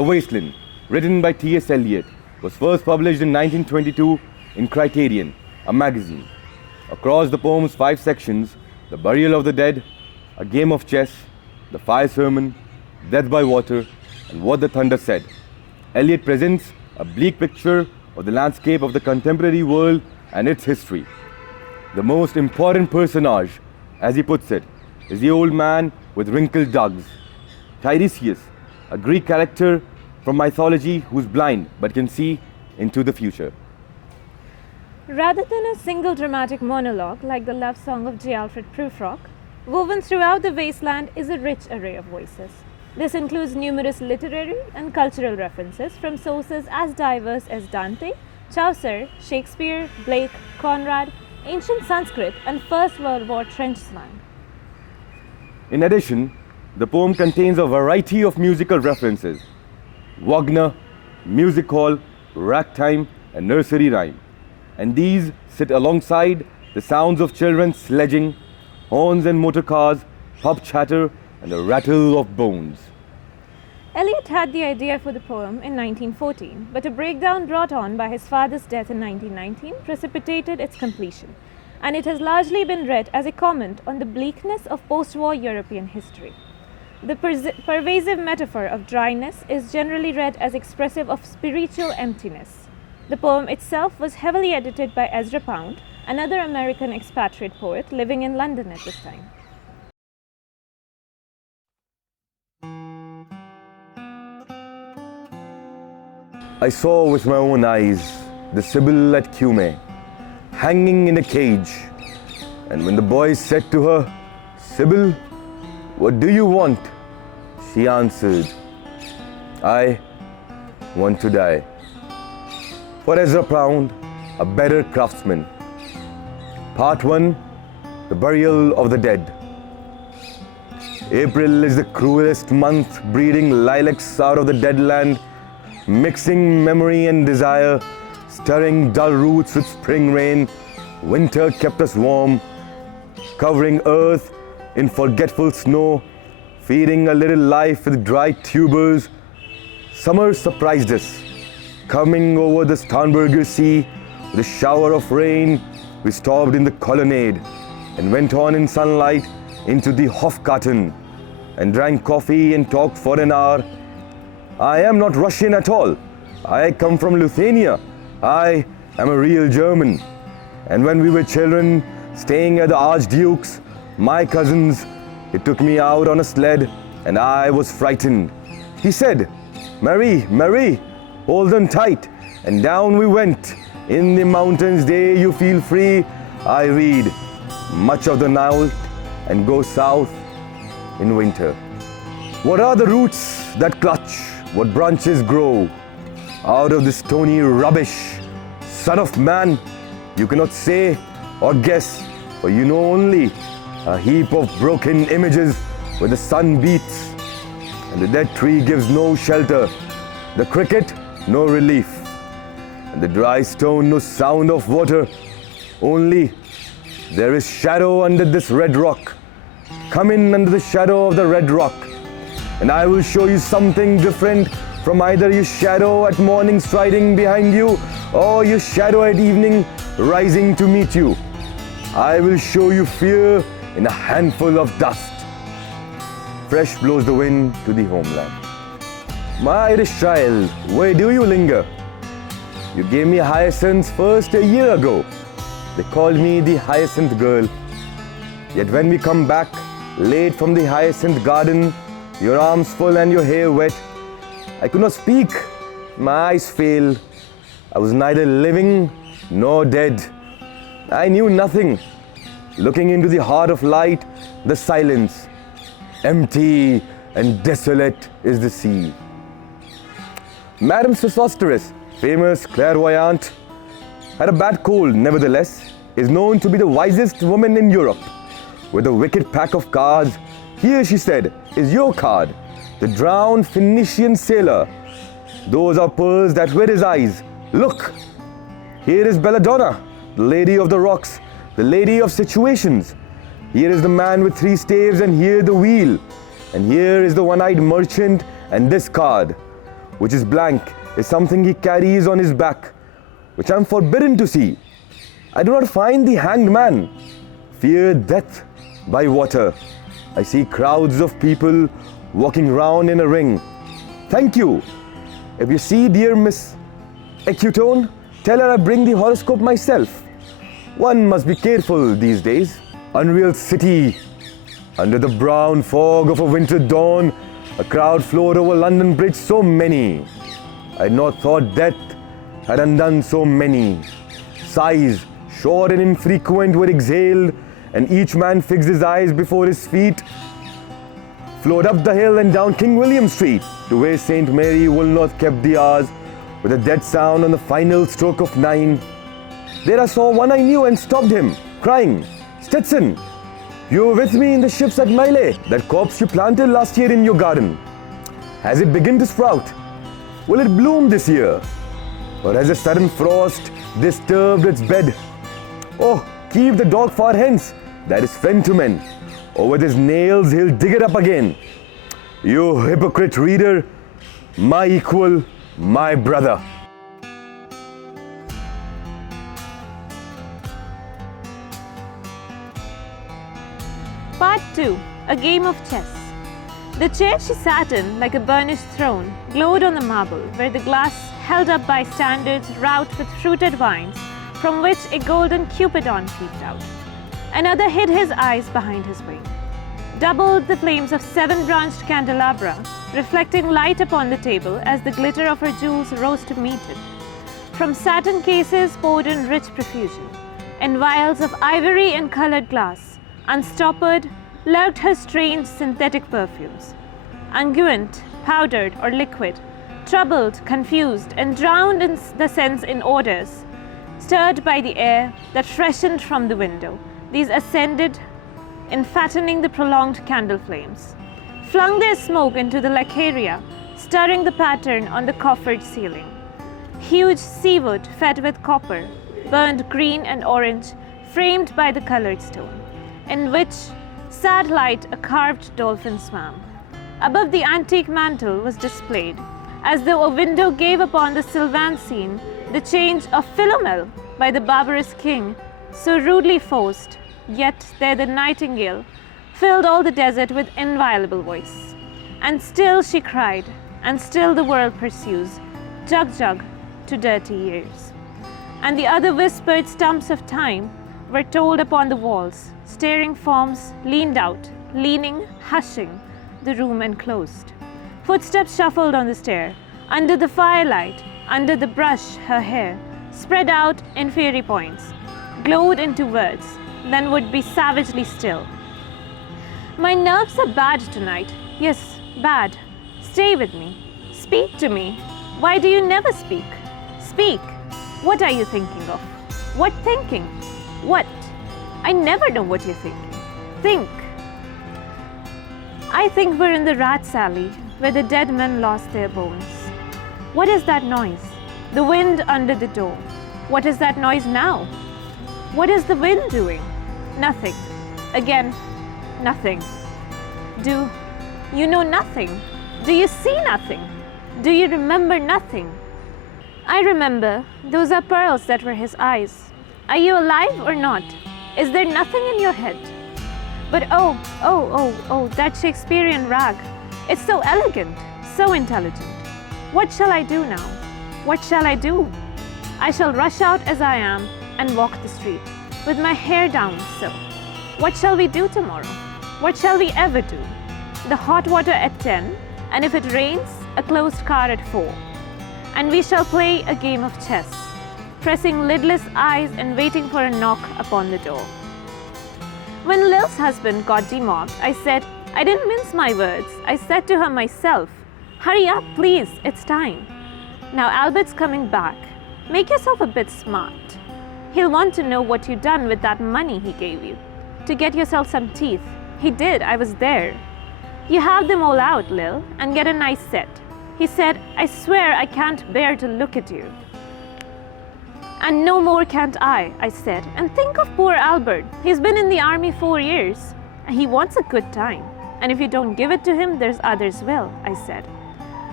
The Wasteland, written by T.S. Eliot, was first published in 1922 in Criterion, a magazine. Across the poem's 5 sections, The Burial of the Dead, A Game of Chess, The Fire Sermon, Death by Water, and What the Thunder Said, Eliot presents a bleak picture of the landscape of the contemporary world and its history. The most important personage, as he puts it, is the old man with wrinkled dugs, Tiresias, a Greek character from mythology who's blind but can see into the future. Rather than a single dramatic monologue like the love song of J. Alfred Prufrock, woven throughout the wasteland is a rich array of voices. This includes numerous literary and cultural references from sources as diverse as Dante, Chaucer, Shakespeare, Blake, Conrad, ancient Sanskrit, and First World War trench slang. In addition, the poem contains a variety of musical references: Wagner, music hall, ragtime, and nursery rhyme. And these sit alongside the sounds of children sledging, horns and motor cars, pub chatter, and the rattle of bones. Eliot had the idea for the poem in 1914, but a breakdown brought on by his father's death in 1919 precipitated its completion, and it has largely been read as a comment on the bleakness of post-war European history. The pervasive metaphor of dryness is generally read as expressive of spiritual emptiness. The poem itself was heavily edited by Ezra Pound, another American expatriate poet living in London at this time. I saw with my own eyes the Sibyl at Cumae, hanging in a cage. And when the boy said to her, "Sibyl, what do you want?" she answered, "I want to die." For Ezra Pound, a better craftsman. Part 1, The Burial of the Dead. April is the cruelest month, breeding lilacs out of the dead land, mixing memory and desire, stirring dull roots with spring rain. Winter kept us warm, covering earth in forgetful snow, feeding a little life with dry tubers. Summer surprised us, coming over the Starnberger Sea with a shower of rain. We stopped in the colonnade and went on in sunlight into the Hofgarten and drank coffee and talked for an hour. I am not Russian at all. I come from Lithuania. I am a real German. And when we were children, staying at the Archduke's, my cousins, he took me out on a sled and I was frightened. He said, "Marie, Marie, hold on tight." And down we went. In the mountains day you feel free, I read much of the night and go south in winter. What are the roots that clutch? What branches grow out of the stony rubbish? Son of man, you cannot say or guess, for you know only a heap of broken images where the sun beats, and the dead tree gives no shelter, the cricket no relief, and the dry stone no sound of water. Only there is shadow under this red rock. Come in under the shadow of the red rock, and I will show you something different from either your shadow at morning striding behind you or your shadow at evening rising to meet you. I will show you fear in a handful of dust. Fresh blows the wind to the homeland. My Irish child, where do you linger? You gave me hyacinths first a year ago. They called me the hyacinth girl. Yet when we come back, late from the hyacinth garden, your arms full and your hair wet, I could not speak. My eyes failed. I was neither living nor dead. I knew nothing. Looking into the heart of light, the silence. Empty and desolate is the sea. Madame Sosostris, famous clairvoyante, had a bad cold, nevertheless, is known to be the wisest woman in Europe. With a wicked pack of cards, "Here," she said, "is your card, the drowned Phoenician sailor. Those are pearls that were his eyes. Look, here is Belladonna, the lady of the rocks, the lady of situations. Here is the man with 3 staves, and here the wheel. And here is the one-eyed merchant, and this card. which is blank, is something he carries on his back, which I am forbidden to see. I do not find the hanged man, fear death by water. I see crowds of people walking round in a ring. Thank you. If you see dear Miss Acutone, tell her I bring the horoscope myself. One must be careful these days. Unreal city. Under the brown fog of a winter dawn, a crowd flowed over London Bridge, so many. I had not thought death had undone so many. Sighs, short and infrequent, were exhaled, and each man fixed his eyes before his feet, flowed up the hill and down King William Street, to where St. Mary Woolnoth kept the hours, with a dead sound on the final stroke of 9. There I saw one I knew and stopped him, crying, "Stetson, you were with me in the ships at Mile, that corpse you planted last year in your garden. Has it begun to sprout? Will it bloom this year? Or has a sudden frost disturbed its bed? Oh, keep the dog far hence, that is friend to men, or with his nails he'll dig it up again. You hypocrite reader, my equal, my brother." Part 2. A game of chess. The chair she sat in, like a burnished throne, glowed on the marble, where the glass held up by standards wrought with fruited vines, from which a golden cupidon peeped out. Another hid his eyes behind his wing. Doubled the flames of 7-branched candelabra, reflecting light upon the table as the glitter of her jewels rose to meet it. From satin cases poured in rich profusion, and vials of ivory and colored glass, unstoppered, lurked her strange synthetic perfumes. Unguent, powdered or liquid, troubled, confused, and drowned in the sense in odors, stirred by the air that freshened from the window, these ascended, enfattening the prolonged candle flames, flung their smoke into the lacaria, stirring the pattern on the coffered ceiling. Huge seawood fed with copper, burned green and orange, framed by the colored stone, in which sad light a carved dolphin swam. Above the antique mantel was displayed, as though a window gave upon the sylvan scene, the change of Philomel by the barbarous king, so rudely forced, yet there the nightingale filled all the desert with inviolable voice. And still she cried, and still the world pursues, jug jug to dirty ears. And the other whispered stumps of time were told upon the walls. Staring forms leaned out, leaning, hushing, the room enclosed. Footsteps shuffled on the stair. Under the firelight, under the brush, her hair, spread out in fairy points, glowed into words, then would be savagely still. My nerves are bad tonight. Yes, bad. Stay with me. Speak to me. Why do you never speak? Speak. What are you thinking of? What thinking? What? I never know what you're thinking. Think. I think we're in the rat's alley, where the dead men lost their bones. What is that noise? The wind under the door. What is that noise now? What is the wind doing? Nothing. Again, nothing. Do you know nothing? Do you see nothing? Do you remember nothing? I remember. Those are pearls that were his eyes. Are you alive or not? Is there nothing in your head? But oh, that Shakespearean rag. It's so elegant, so intelligent. What shall I do now? What shall I do? I shall rush out as I am and walk the street, with my hair down so. What shall we do tomorrow? What shall we ever do? The hot water at 10, and if it rains, a closed car at 4. And we shall play a game of chess, pressing lidless eyes and waiting for a knock upon the door. When Lil's husband got demobbed, I said, I didn't mince my words. I said to her myself, hurry up, please, it's time. Now Albert's coming back. Make yourself a bit smart. He'll want to know what you've done with that money he gave you. To get yourself some teeth. He did, I was there. You have them all out, Lil, and get a nice set. He said, I swear I can't bear to look at you. And no more can't I said. And think of poor Albert. He's been in the army 4 years. And he wants a good time. And if you don't give it to him, there's others will, I said.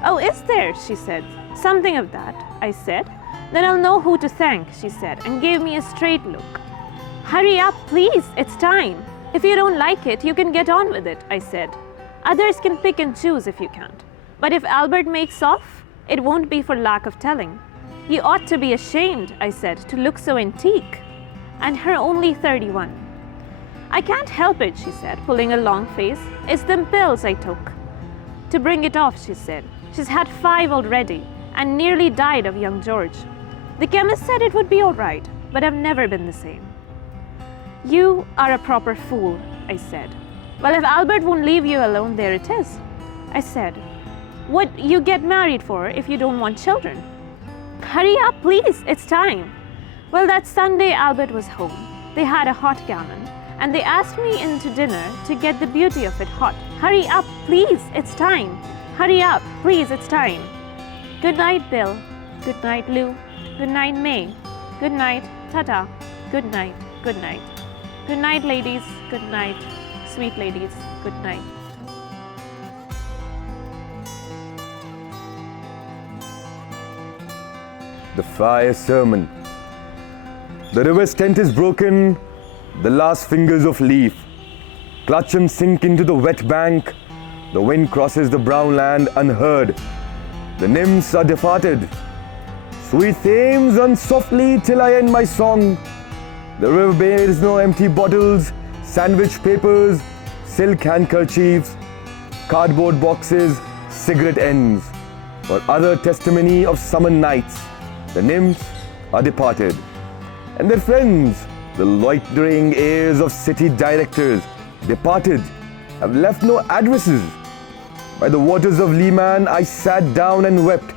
"Oh, is there?" she said. "Something of that," I said. "Then I'll know who to thank," she said, and gave me a straight look. "Hurry up, please, it's time. If you don't like it, you can get on with it," I said. "Others can pick and choose if you can't. But if Albert makes off, it won't be for lack of telling." "You ought to be ashamed," I said, "to look so antique. And her only 31. "I can't help it," she said, pulling a long face. "It's them pills I took." "To bring it off," she said. "She's had 5 already and nearly died of young George. The chemist said it would be all right, but I've never been the same." "You are a proper fool," I said. "Well, if Albert won't leave you alone, there it is," I said. "What you get married for if you don't want children?" "Hurry up, please, it's time." Well, that Sunday Albert was home. They had a hot gammon, and they asked me in to dinner to get the beauty of it hot. "Hurry up, please, it's time. Hurry up, please, it's time." Good night, Bill. Good night, Lou. Good night, May. Good night, Tata. Good night, good night. Good night, ladies. Good night, sweet ladies. Good night. The fire sermon. The river's tent is broken, the last fingers of leaf clutch and sink into the wet bank. The wind crosses the brown land unheard. The nymphs are departed. Sweet Thames, run softly till I end my song. The river bears no empty bottles, sandwich papers, silk handkerchiefs, cardboard boxes, cigarette ends, or other testimony of summer nights. The nymphs are departed. And their friends, the loitering heirs of city directors, departed, have left no addresses. By the waters of Lehman I sat down and wept.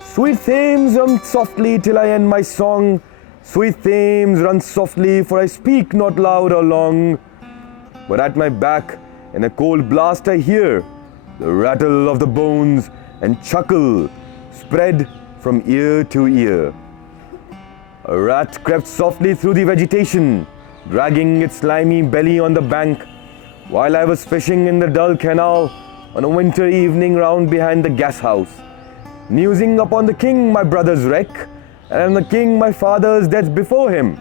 Sweet Thames, run softly till I end my song. Sweet Thames, run softly, for I speak not loud or long. But at my back, in a cold blast, I hear the rattle of the bones and chuckle spread from ear to ear. A rat crept softly through the vegetation, dragging its slimy belly on the bank, while I was fishing in the dull canal on a winter evening round behind the gas house, musing upon the king my brother's wreck, and the king my father's death before him.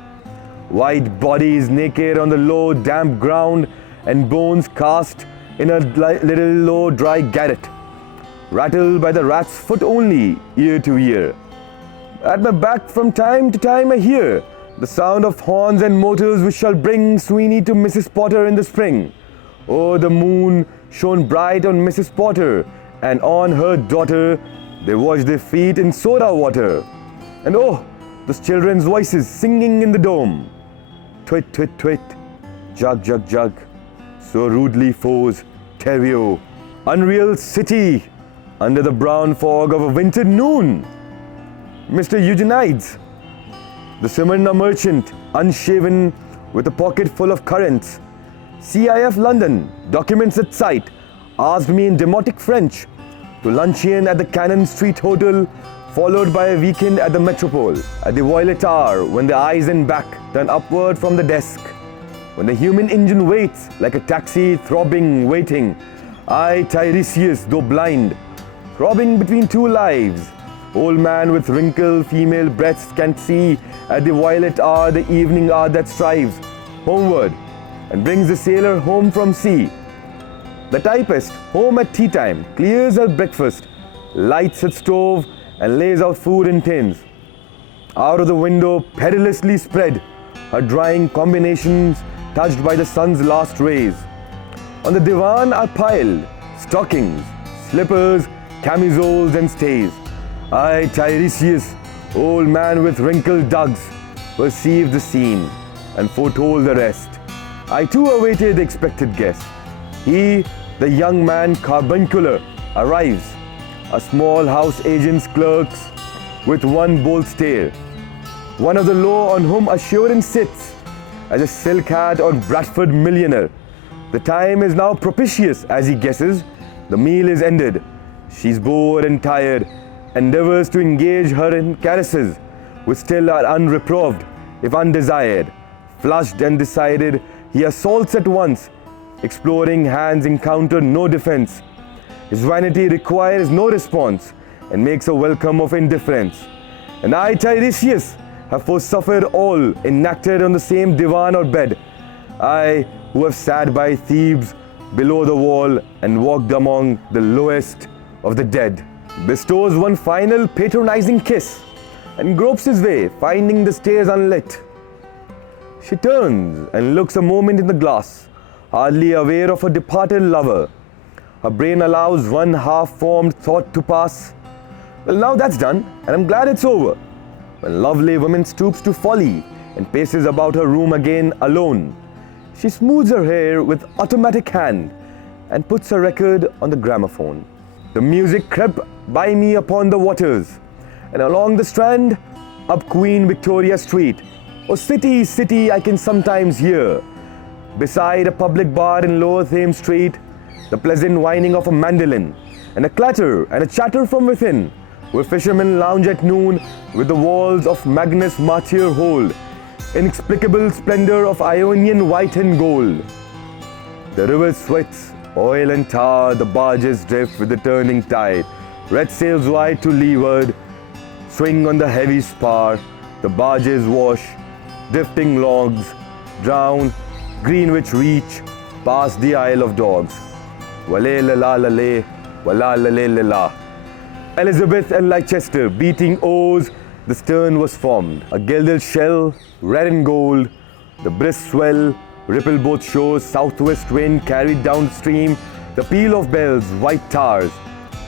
White bodies naked on the low damp ground, and bones cast in a little low dry garret, rattled by the rat's foot only, ear to ear. At my back from time to time I hear the sound of horns and motors which shall bring Sweeney to Mrs. Potter in the spring. Oh, the moon shone bright on Mrs. Potter, and on her daughter they washed their feet in soda water. And oh, those children's voices singing in the dome. Twit, twit, twit, jug, jug, jug, so rudely foes Terrio. Unreal city, under the brown fog of a winter noon. Mr. Eugenides, the Smyrna merchant, unshaven, with a pocket full of currants, CIF London, documents at sight, asked me in demotic French to luncheon at the Cannon Street Hotel, followed by a weekend at the Metropole, at the Violet Hour, when the eyes and back turn upward from the desk, when the human engine waits like a taxi, throbbing, waiting. I, Tiresias, though blind, throbbing between two lives. Old man with wrinkled female breasts can see at the violet hour the evening hour that strives homeward and brings the sailor home from sea. The typist, home at tea time, clears her breakfast, lights her stove, and lays out food in tins. Out of the window, perilously spread, her drying combinations touched by the sun's last rays. On the divan are piled stockings, slippers, camisoles, and stays. I, Tiresias, old man with wrinkled dugs, perceived the scene and foretold the rest. I too awaited the expected guest. He, the young man carbuncular, arrives, a small house agent's clerks with one bold stare, one of the law on whom assurance sits as a silk hat on Bradford millionaire. The time is now propitious, as he guesses. The meal is ended. She's bored and tired, endeavors to engage her in caresses, which still are unreproved, if undesired. Flushed and decided, he assaults at once. Exploring hands encounter no defense. His vanity requires no response and makes a welcome of indifference. And I, Tiresias, have forsuffered all enacted on the same divan or bed. I, who have sat by Thebes below the wall and walked among the lowest of the dead, bestows one final patronizing kiss and gropes his way, finding the stairs unlit. She turns and looks a moment in the glass, hardly aware of her departed lover. Her brain allows one half-formed thought to pass. Well, now that's done, and I'm glad it's over. When lovely woman stoops to folly and paces about her room again alone, she smooths her hair with automatic hand and puts a record on the gramophone. The music crept by me upon the waters, and along the Strand, up Queen Victoria Street. Oh, city, city, I can sometimes hear, beside a public bar in Lower Thames Street, the pleasant whining of a mandolin, and a clatter and a chatter from within, where fishermen lounge at noon with the walls of Magnus Martyr hold, inexplicable splendor of Ionian white and gold. The river sweats, oil and tar, the barges drift with the turning tide, red sails wide to leeward, swing on the heavy spar, the barges wash, drifting logs, drown, Greenwich reach, past the Isle of Dogs. Wale la la la le, wala la le la la. Elizabeth and Leicester beating oars, the stern was formed. A gilded shell, red and gold, the brisk swell, ripple both shores, southwest wind carried downstream, the peal of bells, white tars.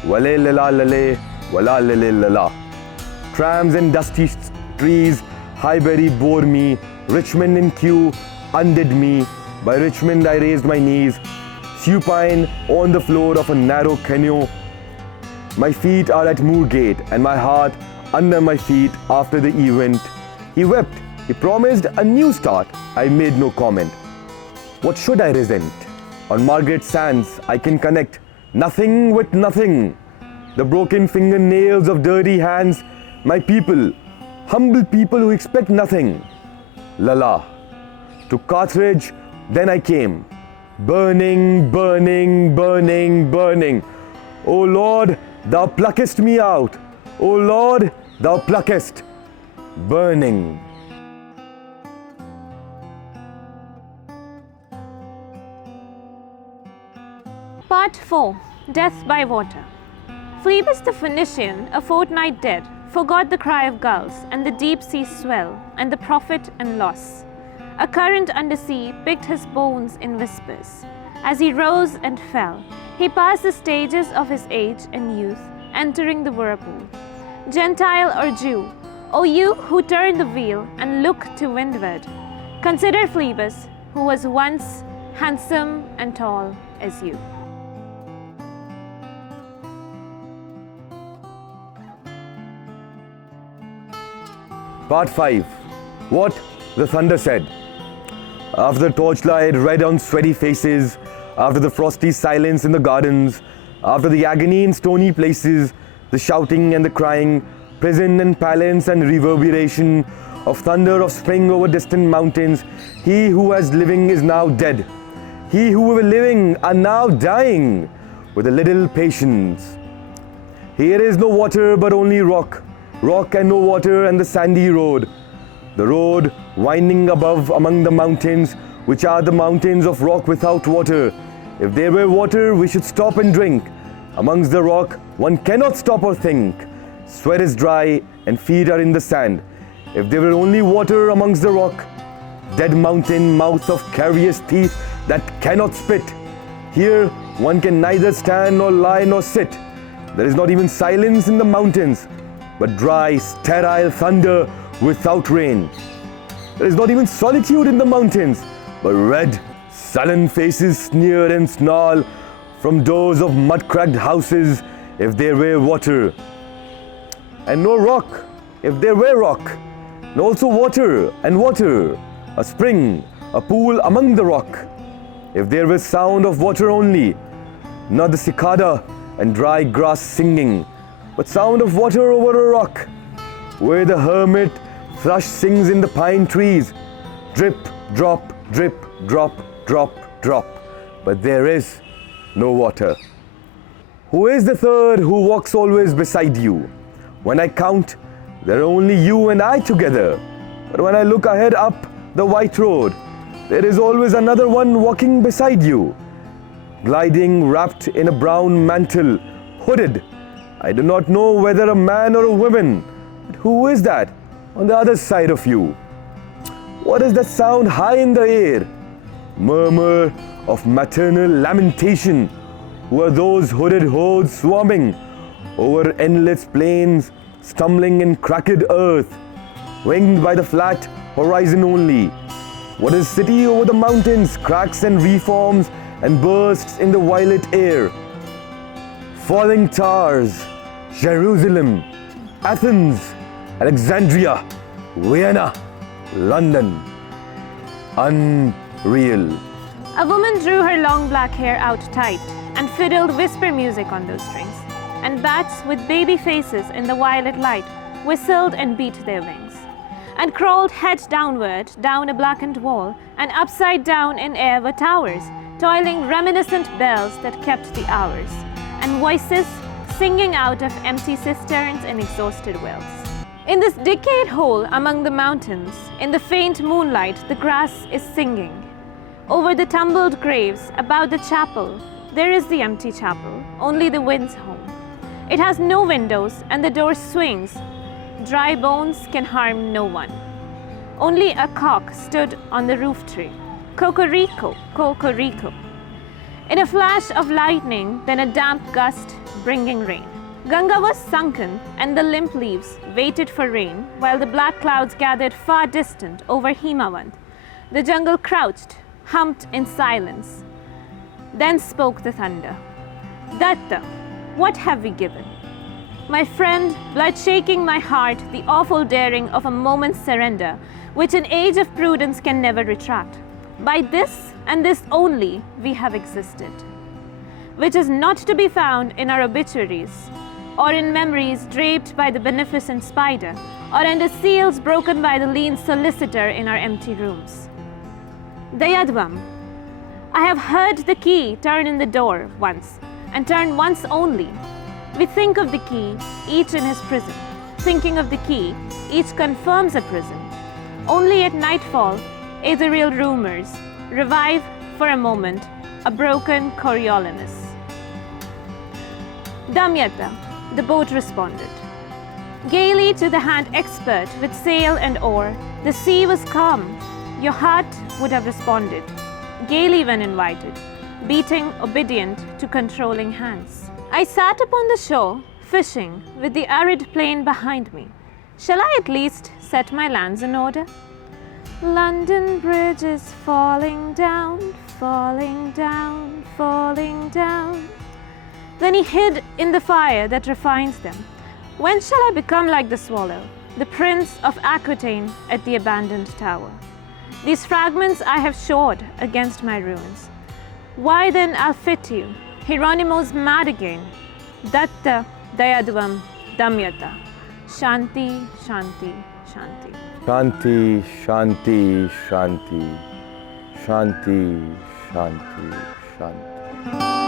Wale la la la le, wala la le la la. Trams and dusty trees, Highbury bore me, Richmond in queue undid me. By Richmond I raised my knees, supine on the floor of a narrow canoe. My feet are at Moorgate and my heart under my feet after the event. He wept, he promised a new start. I made no comment. What should I resent? On Margaret Sands I can connect nothing with nothing. The broken fingernails of dirty hands, my people, humble people who expect nothing. Lala. To Carthage, then I came. Burning, burning, burning, burning. O Lord, thou pluckest me out. O Lord, thou pluckest. Burning. Part 4. Death by Water. Phoebus the Phoenician, a fortnight dead, forgot the cry of gulls and the deep sea swell and the profit and loss. A current undersea picked his bones in whispers. As he rose and fell, he passed the stages of his age and youth, entering the whirlpool. Gentile or Jew, O you who turn the wheel and look to windward, consider Phoebus, who was once handsome and tall as you. Part 5. What the thunder said. After the torchlight red on sweaty faces, after the frosty silence in the gardens, after the agony in stony places, the shouting and the crying, prison and palace and reverberation of thunder of spring over distant mountains, he who was living is now dead. He who were living are now dying with a little patience. Here is no water but only rock, rock and no water and the sandy road. The road winding above among the mountains, which are the mountains of rock without water. If there were water, we should stop and drink. Amongst the rock, one cannot stop or think. Sweat is dry and feet are in the sand. If there were only water amongst the rock, dead mountain, mouth of carious teeth that cannot spit. Here, one can neither stand nor lie nor sit. There is not even silence in the mountains, but dry, sterile thunder without rain. There is not even solitude in the mountains, but red, sullen faces sneer and snarl from doors of mud-cracked houses if there were water. And no rock if there were rock, and also water and water, a spring, a pool among the rock. If there was sound of water only, not the cicada and dry grass singing, but sound of water over a rock, where the hermit thrush sings in the pine trees, drip, drop, drop, drop, drop. But there is no water. Who is the third who walks always beside you? When I count, there are only you and I together. But when I look ahead up the white road, there is always another one walking beside you. Gliding, wrapped in a brown mantle, hooded. I do not know whether a man or a woman. But who is that on the other side of you? What is that sound high in the air? Murmur of maternal lamentation. Who are those hooded hordes swarming over endless plains, stumbling in cracked earth, winged by the flat horizon only? What is city over the mountains, cracks and reforms and bursts in the violet air? Falling towers, Jerusalem, Athens, Alexandria, Vienna, London. Unreal. A woman drew her long black hair out tight and fiddled whisper music on those strings, and bats with baby faces in the violet light whistled and beat their wings, and crawled head downward down a blackened wall, and upside down in air were towers, toiling reminiscent bells that kept the hours, and voices singing out of empty cisterns in exhausted wells. In this decayed hole among the mountains, in the faint moonlight, the grass is singing. Over the tumbled graves, about the chapel, there is the empty chapel, only the wind's home. It has no windows and the door swings. Dry bones can harm no one. Only a cock stood on the roof tree. Cocorico, cocorico. In a flash of lightning, then a damp gust bringing rain. Ganga was sunken and the limp leaves waited for rain while the black clouds gathered far distant over Himavant. The jungle crouched, humped in silence. Then spoke the thunder. Datta, what have we given? My friend, blood shaking my heart, the awful daring of a moment's surrender, which an age of prudence can never retract. By this and this only we have existed, which is not to be found in our obituaries, or in memories draped by the beneficent spider, or under seals broken by the lean solicitor in our empty rooms. Dayadvam, I have heard the key turn in the door once, and turn once only. We think of the key, each in his prison. Thinking of the key, each confirms a prison. Only at nightfall, ethereal rumors revive for a moment a broken Coriolanus. Damyata, the boat responded. Gaily to the hand expert with sail and oar, the sea was calm. Your heart would have responded, gaily when invited, beating obedient to controlling hands. I sat upon the shore, fishing, with the arid plain behind me. Shall I at least set my lands in order? London Bridge is falling down, falling down, falling down. Then he hid in the fire that refines them. When shall I become like the swallow, the prince of Aquitaine at the abandoned tower? These fragments I have shored against my ruins. Why then I'll fit you, Hieronymo's mad again. Datta, Dayadvam, Damyata. Shanti, Shanti, Shanti. Shanti, Shanti, Shanti. Shanti, Shanti, Shanti.